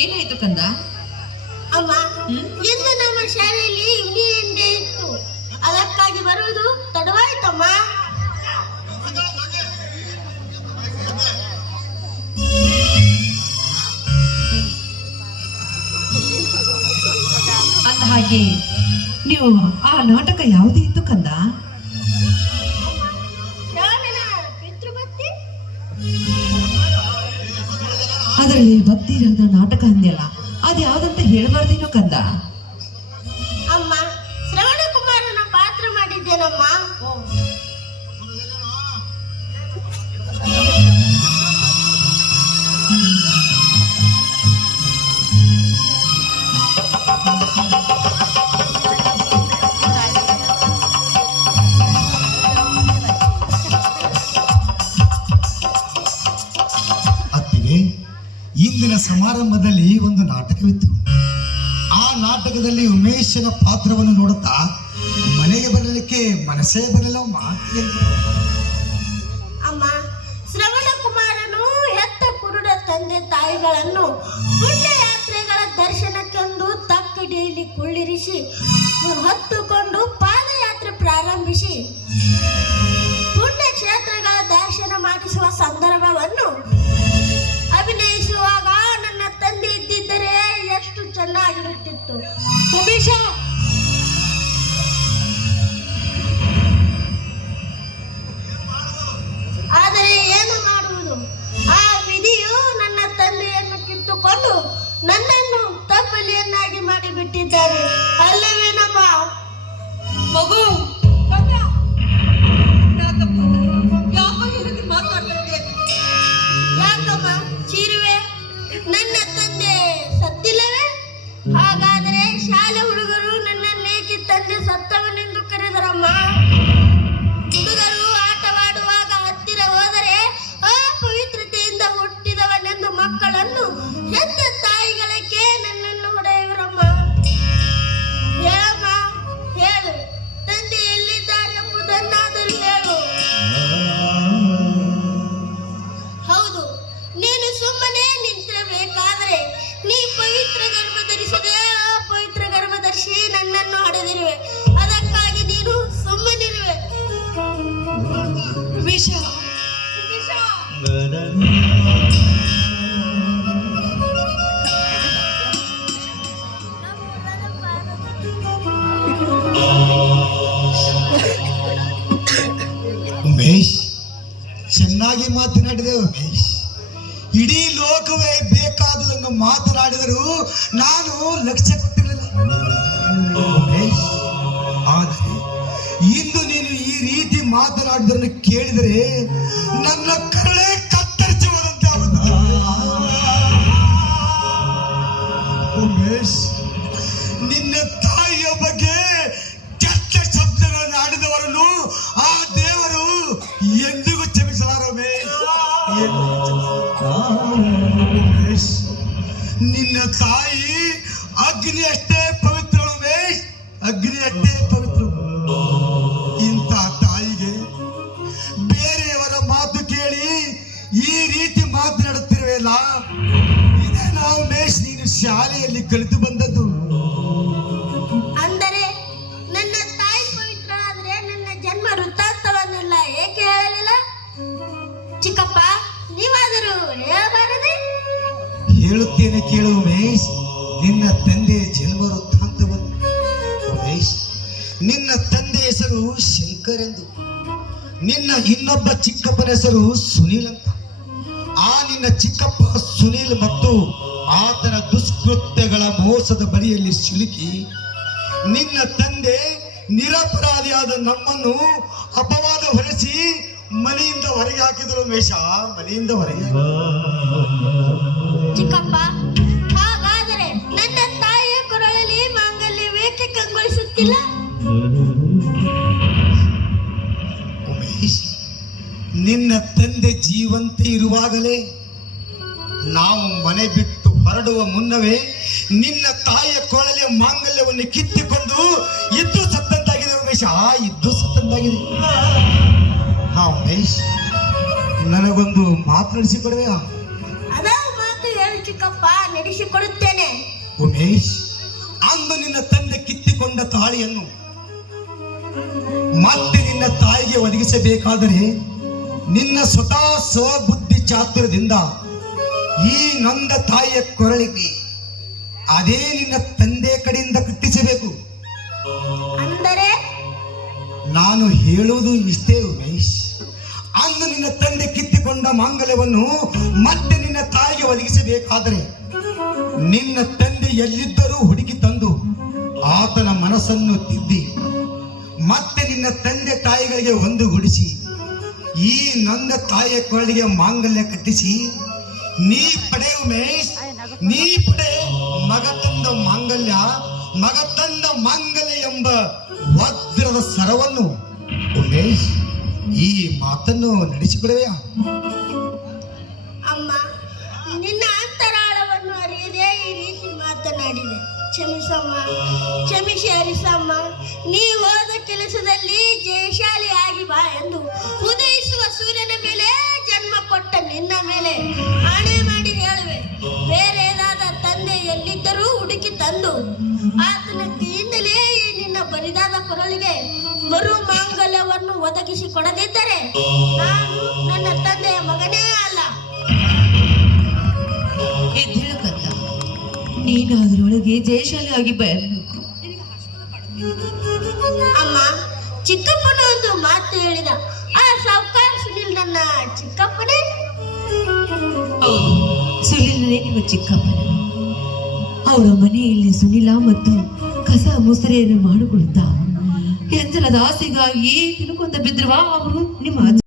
ಏನಾಯ್ತು ಕಂದ? ಅಮ್ಮ, ಇಂದು ನಮ್ಮ ಶಾಲೆಯಲ್ಲಿ ಯೂನಿಯನ್ ಡೇ ಇತ್ತು. ಅದಕ್ಕಾಗಿ ಬರುವುದು ತಡವಾಯ್ತಮ್ಮ. ಅಂದ ಹಾಗೆ ನೀವು ಆ ನಾಟಕ ಯಾವುದೇ ಇತ್ತು ಕಂದ? ಅದರಲ್ಲಿ ಭಕ್ತಿ ರಂಗ ನಾಟಕ ಅಂದ್ಯಲ್ಲ, ಅದು ಯಾವ್ದಂತ ಹೇಳ್ಬಾರ್ದೇನೋ ಕಂದ? ಅಮ್ಮ, ಶ್ರವಣ ಕುಮಾರನ ಪಾತ್ರ ಮಾಡಿದ್ದೇನಮ್ಮ. ಇಂದಿನ ಸಮಾರಂಭದಲ್ಲಿ ಒಂದು ನಾಟಕವಿತ್ತು. ಆ ನಾಟಕದಲ್ಲಿ ಉಮೇಶನ ಪಾತ್ರವನ್ನು ನೋಡುತ್ತಾ ಮನೆಗೆ ಬರಲಿಕ್ಕೆ ಮನಸ್ಸೇ ಬರಲಿಲ್ಲ. ಅಮ್ಮ, ಶ್ರವಣ ಕುಮಾರನು ಹೆತ್ತ ಕುರುಡ ತಂದೆ ತಾಯಿಗಳನ್ನು ಪುಣ್ಯಯಾತ್ರೆಗಳ ದರ್ಶನಕ್ಕೆಂದು ತಕ್ಕಡಿಯಲ್ಲಿ ಕುಳ್ಳಿರಿಸಿ ಹೊತ್ತುಕೊಂಡು ಪಾದಯಾತ್ರೆ ಪ್ರಾರಂಭಿಸಿ ಪುಣ್ಯಕ್ಷೇತ್ರಗಳ ದರ್ಶನ ಮಾಡಿಸುವ ಸಂದರ್ಭವನ್ನು ಅಭಿನಯಿಸುವಾಗ ನನ್ನ ತಂದೆ ಇದ್ದಿದ್ದರೆ ಎಷ್ಟು ಚೆನ್ನಾಗಿರುತ್ತಿತ್ತು. ಉಮೇಶ, ಆದರೆ ಏನು ಮಾಡುವುದು, ಆ ವಿಧಿಯು ನನ್ನ ತಂದೆಯನ್ನು ಕಿತ್ತುಕೊಂಡು ನನ್ನನ್ನು ತಪ್ಪಲಿಯನ್ನಾಗಿ ಮಾಡಿಬಿಟ್ಟಿದ್ದಾರೆ ಅಲ್ಲವೇನಮ್ಮ? ಮಗು, ಯಾಕಮ್ಮ ಚೀರುವೆ? ನನ್ನ ತಂದೆ ಸತ್ತಿಲ್ಲವೇ? ಹಾಗಾದರೆ ಶಾಲೆ ಹುಡುಗರು ನನ್ನನ್ನೇಕೆ ತಂದೆ ಸತ್ತವನೆಂದು ಕರೆದರಮ್ಮ? ಹುಡುಗರು ಆಟವಾಡುವಾಗ ಹತ್ತಿರ ಹೋದರೆ ಅಪವಿತ್ರತೆಯಿಂದ ಹುಟ್ಟಿದವನೆಂದು ಮಕ್ಕಳನ್ನು ಹೆತ್ತ ತಾಯಿಗಳಕ್ಕೆ ನನ್ನನ್ನು ಹೊಡೆಯುವರಮ್ಮ. ಹೇಳಮ್ಮ, ಹೇಳು, ತಂದೆ ಎಲ್ಲಿದ್ದಾರೆ ಎಂಬುದನ್ನಾದರೂ ಹೇಳು. ಹೌದು, ನೀನು ಸುಮ್ಮನೆ ನಿಂತಿರಬೇಕಾದರೆ ನೀ ಪವಿತ್ರ ಗರ್ಭ ಧರಿಸದೆ ಅಪವಿತ್ರ ಗರ್ಭಧರಿಸಿ ನನ್ನನ್ನು ಹೊಡೆದಿರುವೆ. ಅದಕ್ಕಾಗಿ ನೀನು ಸುಮ್ಮನಿರುವೆ. ವಿಷ ಉಮೇಶ್, ಚೆನ್ನಾಗಿ ಮಾತನಾಡಿದೆ ಉಮೇಶ್. ಇಡೀ ಲೋಕವೇ ಬೇಕಾದುದನ್ನು ಮಾತನಾಡಿದರೂ ನಾನು ಲಕ್ಷ್ಯ ಕೊಟ್ಟಿರಲಿಲ್ಲ ಉಮೇಶ್. ಆದರೆ ಇಂದು ನೀನು ಈ ರೀತಿ ಮಾತನಾಡಿದನ್ನು ಕೇಳಿದರೆ ನನ್ನ ಕರುಳೇ ಕತ್ತರಿಸಿ ಹೋದಂತೆ ಆಗುತ್ತದೆ ಉಮೇಶ್. ನಿನ್ನ ತಾಯಿಯ ಬಗ್ಗೆ ಕೆಟ್ಟ ಶಬ್ದಗಳನ್ನು ಆಡಿದವರನ್ನು ಆ ದೇವರು ಎಂದಿಗೂ ಕ್ಷಮಿಸಲಾರ ಉಮೇಶ್. ನಿನ್ನ ತಾಯಿ ಅಗ್ನಿ ಅಷ್ಟೇ ಪವಿತ್ರ ಉಮೇಶ್, ಅಗ್ನಿ ಅಷ್ಟೇ ಪವಿತ್ರ. ಇಂಥ ತಾಯಿಗೆ ಬೇರೆಯವರ ಮಾತು ಕೇಳಿ ಈ ರೀತಿ ಮಾತನಾಡುತ್ತಿರುವೆಲ್ಲ, ಇದೇ ನಾವು ಉಮೇಶ್ ನೀನು ಶಾಲೆಯಲ್ಲಿ ಕಲಿತು ಬಂದದ್ದು. ಅಂದರೆ ನನ್ನ ತಾಯಿ ಪವಿತ್ರ ಆದ್ರೆ ನನ್ನ ಜನ್ಮ ವೃತ್ತಾಂತವನ್ನೆಲ್ಲ ಏಕೆ ಹೇಳಲಿಲ್ಲ? ಚಿಕ್ಕಪ್ಪ, ನೀವಾದರೂ ಹೇಳಬಾರದೆ? ಹೇಳುತ್ತೇನೆ ಕೇಳು ಉಮೇಶ್. ನಿನ್ನ ತಂದೆ ಜನ್ಮ ವೃತ್ತಾಂತವನ್ನು. ಉಮೇಶ್, ನಿನ್ನ ತಂದೆ ಹೆಸರು ಶಂಕರ್ ಎಂದು, ನಿನ್ನ ಇನ್ನೊಬ್ಬ ಚಿಕ್ಕಪ್ಪನ ಹೆಸರು ಸುನೀಲ್ ಅಂತ. ಆ ನಿನ್ನ ಚಿಕ್ಕಪ್ಪ ಸುನೀಲ್ ಮತ್ತು ಆತನ ದುಷ್ಕೃತ್ಯಗಳ ಮೋಸದ ಬಳಿಯಲ್ಲಿ ಸಿಲುಕಿ ನಿನ್ನ ತಂದೆ ನಿರಪರಾಧಿಯಾದ ನಮ್ಮನ್ನು ಅಪವಾದ ಹೊರಿಸಿ ಮನೆಯಿಂದ ಹೊರಗೆ ಹಾಕಿದರು ಉಮೇಶ, ಮನೆಯಿಂದ ಹೊರಗೆ. ಚಿಕ್ಕಪ್ಪ, ಹಾಗಾದರೆ ನನ್ನ ತಾಯಿಯ ಕೊರಳಲ್ಲಿ ಮಾಂಗಲ್ಯವೇಕೆ ಕಂಗೊಳಿಸುತ್ತಿಲ್ಲ? ಉಮೇಶ್, ನಿನ್ನ ತಂದೆ ಜೀವಂತ ಇರುವಾಗಲೇ ನಾವು ಮನೆ ಬಿಟ್ಟು ಹೊರಡುವ ಮುನ್ನವೇ ನಿನ್ನ ತಾಯಿಯ ಕೊಳಲೆಯ ಮಾಂಗಲ್ಯವನ್ನು ಕಿತ್ತಿಕೊಂಡು ಇದ್ದು ಸತ್ತಂತಾಗಿದೆ ಉಮೇಶ, ಇದ್ದು ಸತ್ತಂತಾಗಿದೆ. ಹಾ ಉಮೇಶ್, ನನಗೊಂದು ಮಾತು ನಡೆಸಿಕೊಡುವೆಯಾ? ಅದ ಮಾತು ಹೇಳಿ ಚಿಕ್ಕಪ್ಪ ನಡೆಸಿಕೊಡುತ್ತೇನೆ. ಉಮೇಶ್, ಅಂದು ನಿನ್ನ ತಂದೆ ಕಿತ್ತಿಕೊಂಡ ತಾಳಿಯನ್ನು ಮತ್ತೆ ನಿನ್ನ ತಾಯಿಗೆ ಒದಗಿಸಬೇಕಾದರೆ ನಿನ್ನ ಸ್ವತಃ ಸ್ವಬುದ್ಧಿ ಚಾತುರ್ಯದಿಂದ ಈ ನೊಂದ ತಾಯಿಯ ಕೊರಳಿಗೆ ಅದೇ ನಿನ್ನ ತಂದೆ ಕಡೆಯಿಂದ ಕಟ್ಟಿಸಬೇಕು. ಅಂದರೆ ನಾನು ಹೇಳುವುದು ಇಷ್ಟೇ ಉಮೇಶ್, ಅಂದು ನಿನ್ನ ತಂದೆ ಕಿತ್ತಿಕೊಂಡ ಮಾಂಗಲ್ಯವನ್ನು ಮತ್ತೆ ನಿನ್ನ ತಾಯಿಗೆ ಒದಗಿಸಬೇಕಾದರೆ ನಿನ್ನ ತಂದೆ ಎಲ್ಲಿದ್ದರೂ ಹುಡುಕಿ ತಂದು ಆತನ ಮನಸ್ಸನ್ನು ತಿದ್ದಿ ಮತ್ತೆ ನಿನ್ನ ತಂದೆ ತಾಯಿಗಳಿಗೆ ಒಂದುಗೂಡಿಸಿ ಈ ನೊಂದ ತಾಯಿಯ ಕೊರಳಿಗೆ ಮಾಂಗಲ್ಯ ಕಟ್ಟಿಸಿ ನೀ ಪಡೆ ಉಮೇಶ್, ನೀ ಪಡೆ ಮಗ ತಂದ ಮಾಂಗಲ್ಯ, ಮಗ ತಂದ ಮಾಂಗಲ್ಯ ಎಂಬ ವಜ್ರದ ಸರವನ್ನು. ಉಮೇಶ್, ಈ ಮಾತನ್ನು ನಡೆಸಿಕೊಡುವೆಯಾ? ಅಮ್ಮ, ನಿನ್ನ ಅಂತರಾಳವನ್ನು ಅರಿಯದೆ ಈ ರೀತಿ ಮಾತನಾಡಿದೆ. ಕ್ಷಮಿಸಮ್ಮ, ಕ್ಷಮಿಸಿ ಹರಿಸಮ್ಮ. ನೀ ಹೋದ ಕೆಲಸದಲ್ಲಿ ಜಯಶಾಲಿ ಆಗಿ ಬಾ ಎಂದು ಉದಯಿಸುವ ಸೂರ್ಯನ ಮೇಲೆ ಜನ್ಮ ಕೊಟ್ಟ ನಿನ್ನ ಮೇಲೆ ಆಣೆ ಮಾಡಿ ಹೇಳುವೆ. ಬೇರೆ ಏನಾದ ತಂದೆ ಎಲ್ಲಿದ್ದರೂ ಹುಡುಕಿ ತಂದು ಆತನ ಕೈಯಿಂದಲೇ ಈ ನಿನ್ನ ಬರಿದಾದ ಕೊರಳಿಗೆ ಮರು ಮಾಂಗಲ್ಯವನ್ನು ಒದಗಿಸಿ ಕೊಡದಿದ್ದರೆ ನಾನು ನನ್ನ ತಂದೆಯ ಮಗನೇ ಅಲ್ಲ. ಎದ್ದೇಳಕಲ್ಲ, ನೀನು ಅದರೊಳಗೆ ಜಯಶಾಲಿ ಆಗಿ ಬರಬೇಕು. ಅಮ್ಮ, ಚಿಕ್ಕಪ್ಪನ ಒಂದು ಮಾತು ಹೇಳಿದ. ಆ ಸಾವುಕಾರ ಸುನಿಲ್ ನನ್ನ ಚಿಕ್ಕಪ್ಪನೇ. ಹೌದು, ಸುನಿಲನೇ ನಿಮ್ಮ ಚಿಕ್ಕಪ್ಪನ. ಅವರ ಮನೆಯಲ್ಲಿ ಸುನಿಲ ಮತ್ತು ಕಸ ಮುಸುರೆಯನ್ನು ಮಾಡಿಕೊಳ್ಳುತ್ತಾ ಎಂಜಲದ ಆಸೆಗಾಗಿ ತಿನ್ಕೊಂಡ ಬಿದ್ರುವ ಅವರು ನಿಮ್ಮ